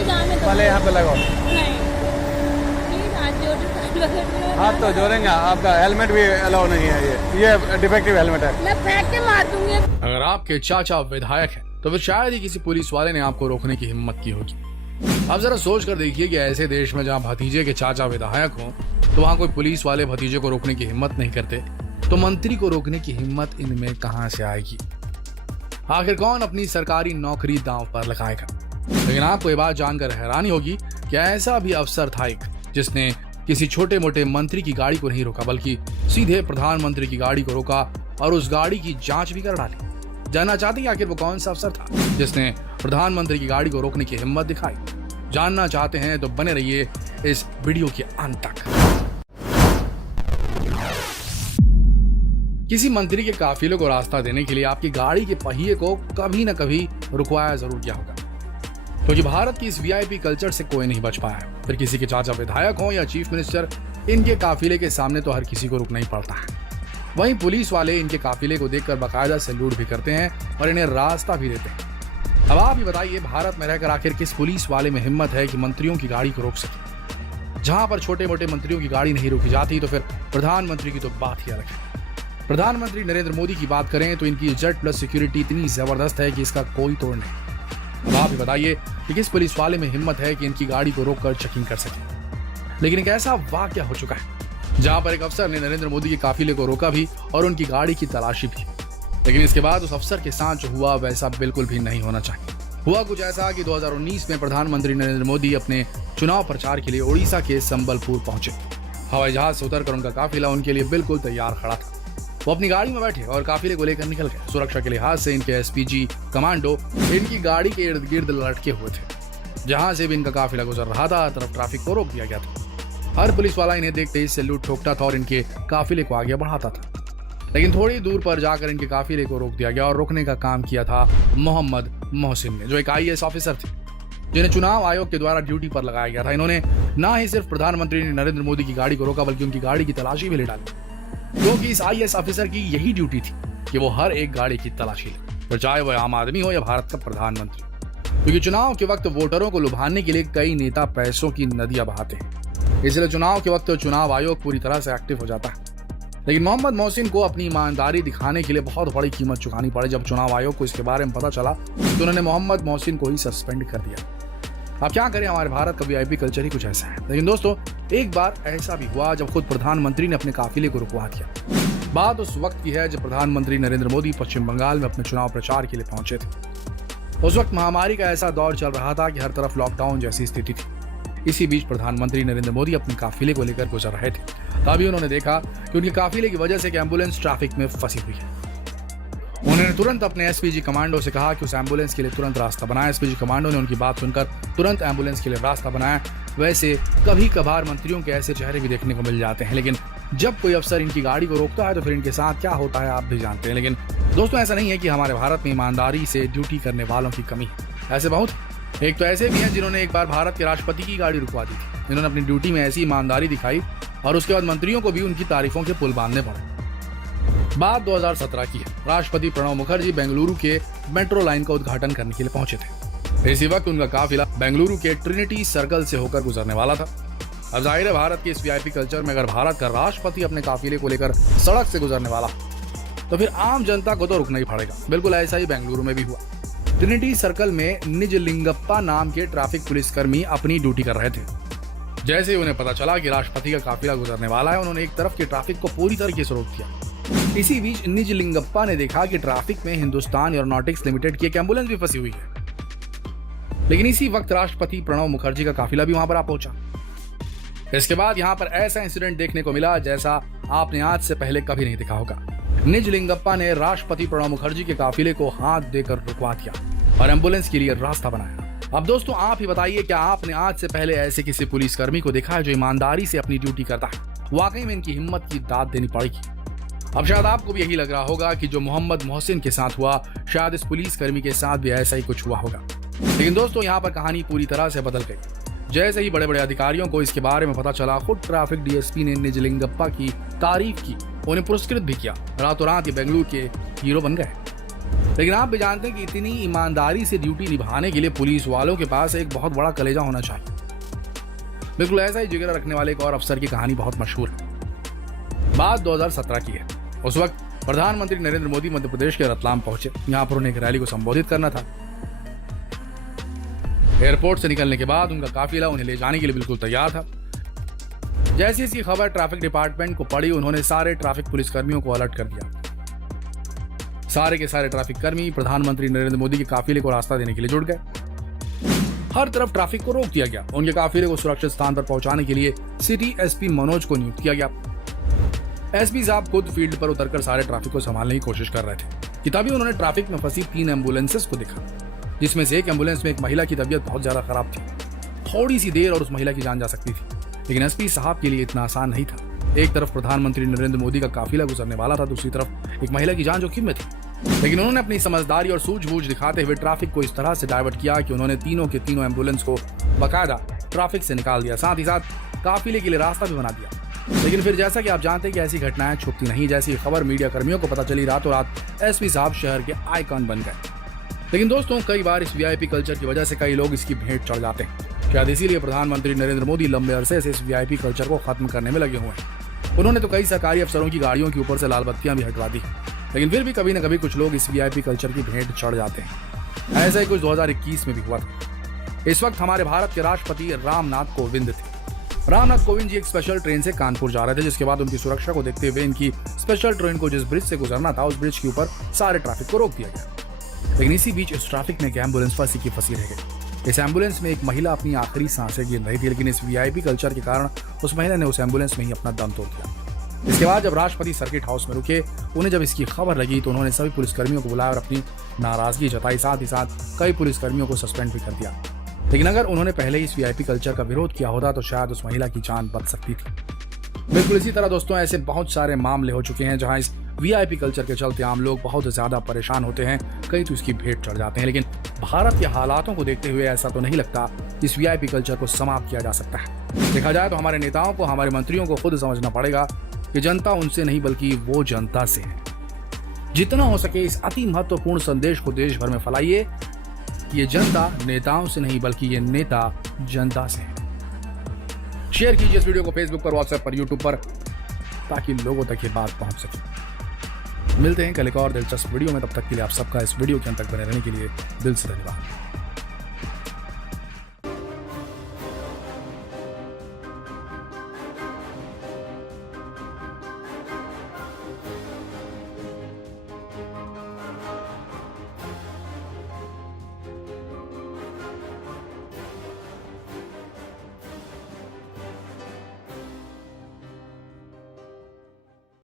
Uncle जाम है तो पहले यहाँ पे लगाओ। नहीं प्लीज हाथ जोड़ हाथ तो जोड़ेंगे, आपका हेलमेट भी अलाउ नहीं है, ये डिफेक्टिव हेलमेट है। मैं फेंक के मार दूंगी। अगर आपके चाचा विधायक हैं तो फिर शायद ही किसी पुलिस वाले ने आपको रोकने की हिम्मत की होगी। अब जरा सोच कर देखिए कि ऐसे देश में जहाँ भतीजे के चाचा विधायक हों तो वहाँ कोई पुलिस वाले भतीजे को रोकने की हिम्मत नहीं करते, तो मंत्री को रोकने की हिम्मत इनमें कहाँ से आएगी? आखिर कौन अपनी सरकारी नौकरी दांव पर लगाएगा? लेकिन आपको ये बात जानकर हैरानी होगी कि ऐसा भी अफसर था एक जिसने किसी छोटे मोटे मंत्री की गाड़ी को नहीं रोका, बल्कि सीधे प्रधानमंत्री की गाड़ी को रोका और उस गाड़ी की जांच भी कर डाली। जानना चाहते हैं आखिर वो कौन सा अफसर था जिसने प्रधानमंत्री की गाड़ी को रोकने की हिम्मत दिखाई? जानना चाहते हैं तो बने रहिए इस वीडियो के अंत तक। किसी मंत्री के काफिले को रास्ता देने के लिए आपकी गाड़ी के पहिए को कभी न कभी रुकवाया जरूर गया होगा, क्योंकि भारत की इस वीआईपी कल्चर से कोई नहीं बच पाया। फिर किसी के चाचा विधायक हो या चीफ मिनिस्टर, इनके काफिले के सामने तो हर किसी को रुकना ही पड़ता है। वहीं पुलिस वाले इनके काफिले को देखकर बाकायदा सैल्यूट भी करते हैं और इन्हें रास्ता भी देते हैं। अब आप ही बताइए, भारत में रहकर आखिर किस पुलिस वाले में हिम्मत है कि मंत्रियों की गाड़ी को रोक सके? जहां पर छोटे मोटे मंत्रियों की गाड़ी नहीं रोकी जाती तो फिर प्रधानमंत्री की तो बात ही अलग है। प्रधानमंत्री नरेंद्र मोदी की बात करें तो इनकी जेड प्लस सिक्योरिटी इतनी जबरदस्त है कि इसका कोई तोड़ नहीं। अब आप ही बताइए कि किस पुलिस वाले में हिम्मत है कि इनकी गाड़ी को रोककर चेकिंग कर सके? लेकिन एक ऐसा वाकया हो चुका है जहां पर एक अफसर ने नरेंद्र मोदी के काफिले को रोका भी और उनकी गाड़ी की तलाशी भी, लेकिन इसके बाद उस अफसर के साथ जो हुआ वैसा बिल्कुल भी नहीं होना चाहिए। हुआ कुछ ऐसा कि 2019 में प्रधानमंत्री नरेंद्र मोदी अपने चुनाव प्रचार के लिए ओडिशा के संबलपुर पहुंचे। हवाई जहाज से उतरकर उनका काफिला उनके लिए बिल्कुल तैयार खड़ा था। वो अपनी गाड़ी में बैठे और काफिले को लेकर निकल गए। सुरक्षा के लिहाज से इनके एसपीजी कमांडो इनकी गाड़ी के इर्द गिर्द लटके हुए थे। जहां से भी इनका काफिला गुजर रहा था, तरफ ट्रैफिक को रोक दिया गया था। हर पुलिस वाला इन्हें देखते ही सैल्यूट ठोकता था और इनके काफिले को आगे बढ़ाता था। लेकिन थोड़ी दूर पर जाकर इनके काफिले को रोक दिया गया और रोकने का काम किया था मोहम्मद मोहसिन ने, जो एक आईएएस ऑफिसर थे जिन्हें चुनाव आयोग के द्वारा ड्यूटी पर लगाया गया था। इन्होंने ना ही सिर्फ प्रधानमंत्री नरेंद्र मोदी की गाड़ी को रोका बल्कि उनकी गाड़ी की तलाशी भी ले डाली, क्योंकि इस आईएएस ऑफिसर की यही ड्यूटी थी कि वो हर एक गाड़ी की तलाशी ले, फिर चाहे वह आम आदमी हो या भारत का प्रधानमंत्री। क्योंकि चुनाव के वक्त वोटरों को लुभाने के लिए कई नेता पैसों की नदियां बहाते हैं, इसलिए चुनाव के वक्त चुनाव आयोग पूरी तरह से एक्टिव हो जाता है। लेकिन मोहम्मद मोहसिन को अपनी ईमानदारी दिखाने के लिए बहुत बड़ी कीमत चुकानी पड़ी। जब चुनाव आयोग को इसके बारे में पता चला तो उन्होंने मोहम्मद मोहसिन को ही सस्पेंड कर दिया। अब क्या करें, हमारे भारत का वीआईपी कल्चर ही कुछ ऐसा है। लेकिन दोस्तों, एक बार ऐसा भी हुआ जब खुद प्रधानमंत्री ने अपने काफिले को रुकवा दिया। बात उस वक्त की है जब प्रधानमंत्री नरेंद्र मोदी पश्चिम बंगाल में अपने चुनाव प्रचार के लिए पहुंचे थे। उस वक्त महामारी का ऐसा दौर चल रहा था कि हर तरफ लॉकडाउन जैसी स्थिति थी। इसी बीच प्रधानमंत्री नरेंद्र मोदी अपने काफिले को लेकर गुजर रहे थे। तभी उन्होंने देखा कि उनके काफिले की वजह से एक एम्बुलेंस ट्रैफिक में फंसी हुई है। उन्होंने तुरंत अपने एसपीजी कमांडो से कहा कि उस एम्बुलेंस के लिए तुरंत रास्ता बनाए। एसपीजी कमांडो ने उनकी बात सुनकर तुरंत एम्बुलेंस के लिए रास्ता बनाया। वैसे कभी कभार मंत्रियों के ऐसे चेहरे भी देखने को मिल जाते हैं, लेकिन जब कोई अफसर इनकी गाड़ी को रोकता है तो फिर इनके साथ क्या होता है आप भी जानते हैं। लेकिन दोस्तों, ऐसा नहीं है कि हमारे भारत में ईमानदारी से ड्यूटी करने वालों की कमी है। ऐसे बहुत, एक तो ऐसे भी हैं जिन्होंने एक बार भारत के राष्ट्रपति की गाड़ी रुकवा दी थी। इन्होंने अपनी ड्यूटी में ऐसी ईमानदारी दिखाई और उसके बाद मंत्रियों को भी उनकी तारीफों के पुल बांधने पड़े। बात 2017 की है। राष्ट्रपति प्रणब मुखर्जी बेंगलुरु के मेट्रो लाइन का उद्घाटन करने के लिए पहुंचे थे। इसी वक्त उनका काफिला बेंगलुरु के ट्रिनिटी सर्कल से होकर गुजरने वाला था। अब जाहिर है, भारत के इस वीआईपी कल्चर में अगर भारत का राष्ट्रपति अपने काफिले को लेकर सड़क से गुजरने वाला तो फिर आम जनता को तो रुकना ही पड़ेगा। बिल्कुल ऐसा ही बेंगलुरु में भी हुआ। ट्रिनिटी सर्कल में निजलिंगप्पा नाम के ट्रैफिक पुलिसकर्मी अपनी ड्यूटी कर रहे थे। जैसे ही उन्हें पता चला कि राष्ट्रपति का काफिला गुजरने वाला है, उन्होंने एक तरफ के ट्रैफिक को पूरी तरीके से रोक दिया। इसी बीच निजलिंगप्पा ने देखा कि ट्रैफिक में हिंदुस्तान एरोनॉटिक्स लिमिटेड की एक एम्बुलेंस भी फंसी हुई है। लेकिन इसी वक्त राष्ट्रपति प्रणब मुखर्जी का काफिला भी वहां पर आ पहुंचा। इसके बाद यहाँ पर ऐसा इंसिडेंट देखने को मिला जैसा आपने आज से पहले कभी नहीं देखा होगा। निजलिंगप्पा ने राष्ट्रपति प्रणब मुखर्जी के काफिले को हाथ देकर रुकवा दिया और एम्बुलेंस के लिए रास्ता बनाया। अब दोस्तों, आप ही बताइए, क्या आपने आज से पहले ऐसे किसी पुलिसकर्मी को देखा है जो ईमानदारी से अपनी ड्यूटी करता है? वाकई में इनकी हिम्मत की दाद देनी पड़ेगी। अब शायद आपको भी यही लग रहा होगा कि जो मोहम्मद मोहसिन के साथ हुआ, शायद इस पुलिसकर्मी के साथ भी ऐसा ही कुछ हुआ होगा। लेकिन दोस्तों, यहाँ पर कहानी पूरी तरह से बदल गई। जैसे ही बड़े बड़े अधिकारियों को इसके बारे में पता चला, खुद ट्रैफिक डीएसपी ने निजलिंगप्पा की तारीफ की, उन्हें पुरस्कृत भी किया। रातों रात ये बेंगलुरु के हीरो बन गए। लेकिन आप भी जानते हैं कि इतनी ईमानदारी से ड्यूटी निभाने के लिए पुलिस वालों के पास एक बहुत बड़ा कलेजा होना चाहिए। बिल्कुल ऐसा ही जिगर रखने वाले एक और अफसर की कहानी बहुत मशहूर है। बात 2017 की है। उस वक्त प्रधानमंत्री नरेंद्र मोदी मध्य प्रदेश के रतलाम पहुंचे। यहां पर उन्हें एक रैली को संबोधित करना था। एयरपोर्ट से निकलने के बाद उनका काफिला उन्हें ले जाने के लिए बिल्कुल तैयार था। जैसी इसकी खबर ट्रैफिक डिपार्टमेंट को पड़ी, उन्होंने सारे ट्रैफिक पुलिसकर्मियों को अलर्ट कर दिया। सारे के सारे ट्रैफिक कर्मी प्रधानमंत्री नरेंद्र मोदी के काफिले को रास्ता देने के लिए जुट गए। हर तरफ ट्रैफिक को रोक दिया गया। उनके काफिले को सुरक्षित स्थान पर पहुंचाने के लिए सिटी एसपी मनोज को नियुक्त किया गया। एसपी साहब खुद फील्ड पर उतरकर सारे ट्रैफिक को संभालने की कोशिश कर रहे थे कि तभी उन्होंने ट्रैफिक में फंसी 3 एम्बुलेंसेस को देखा, जिसमें से एक एम्बुलेंस में एक महिला की तबीयत बहुत ज्यादा खराब थी। थोड़ी सी देर और उस महिला की जान जा सकती थी, लेकिन एसपी साहब के लिए इतना आसान नहीं था। एक तरफ प्रधानमंत्री नरेंद्र मोदी का काफिला गुजरने वाला था, दूसरी तरफ एक महिला की जान जोखिम में थी। लेकिन उन्होंने अपनी समझदारी और सूझबूझ दिखाते हुए ट्रैफिक को इस तरह से डाइवर्ट किया कि उन्होंने तीनों के तीनों एम्बुलेंस को बाकायदा ट्रैफिक से निकाल दिया, साथ ही साथ काफिले के लिए रास्ता भी बना दिया। लेकिन फिर जैसा कि आप जानते हैं कि ऐसी घटनाएं छुपती नहीं। जैसी खबर मीडिया कर्मियों को पता चली, रातों रात एसपी साहब शहर के आइकॉन बन गए। लेकिन दोस्तों, कई बार इस वीआईपी कल्चर की वजह से कई लोग इसकी भेंट चढ़ जाते हैं। शायद इसीलिए प्रधानमंत्री नरेंद्र मोदी लंबे अरसे से इस वीआईपी कल्चर को खत्म करने में लगे हुए हैं। उन्होंने तो कई सरकारी अफसरों की गाड़ियों के ऊपर से लाल बत्तियां भी हटवा दी, लेकिन फिर भी कभी न कभी कुछ लोग इस वीआईपी कल्चर की भेंट चढ़ जाते हैं। ऐसा ही कुछ 2021 में भी हुआ था। इस वक्त हमारे भारत के राष्ट्रपति रामनाथ कोविंद थे। रामनाथ कोविंद जी एक स्पेशल ट्रेन से कानपुर जा रहे थे, जिसके बाद उनकी सुरक्षा को देखते हुए इनकी स्पेशल ट्रेन को जिस ब्रिज से गुजरना था, उस ब्रिज के ऊपर सारे ट्रैफिक को रोक दिया गया। लेकिन इसी बीच इस ट्रैफिक में एक एम्बुलेंस फंसी की फंसी रह गई। इस एम्बुलेंस में एक महिला अपनी आखिरी सांसें गिन रही थी, लेकिन इस वीआईपी कल्चर के कारण उस महिला ने उस एम्बुलेंस में ही अपना दम तोड़ दिया। इसके बाद जब राष्ट्रपति सर्किट हाउस में रुके, उन्हें जब इसकी खबर लगी तो उन्होंने सभी पुलिसकर्मियों को बुलाया और अपनी नाराजगी जताई। साथ ही साथ कई पुलिसकर्मियों को सस्पेंड भी कर दिया। लेकिन अगर उन्होंने पहले ही इस वीआईपी कल्चर का विरोध किया होता तो शायद उस महिला की जान बच सकती थी। बिल्कुल इसी तरह दोस्तों, ऐसे बहुत सारे मामले हो चुके हैं जहां इस वीआईपी कल्चर के चलते आम लोग बहुत ज्यादा परेशान होते हैं, कई तो इसकी भेंट चढ़ जाते हैं। लेकिन भारत के हालातों को देखते हुए ऐसा तो नहीं लगता इस वीआईपी कल्चर को समाप्त किया जा सकता है। देखा जाए तो हमारे नेताओं को, हमारे मंत्रियों को खुद समझना पड़ेगा कि जनता उनसे नहीं बल्कि वो जनता से है। जितना हो सके इस अति महत्वपूर्ण संदेश को देश भर में फैलाइए। ये जनता नेताओं से नहीं बल्कि ये नेता जनता से है। शेयर कीजिए इस वीडियो को फेसबुक पर, व्हाट्सएप पर, यूट्यूब पर, ताकि लोगों तक ये बात पहुंच सके। मिलते हैं कल एक और दिलचस्प वीडियो में। तब तक के लिए आप सबका इस वीडियो के अंत तक बने रहने के लिए दिल से धन्यवाद।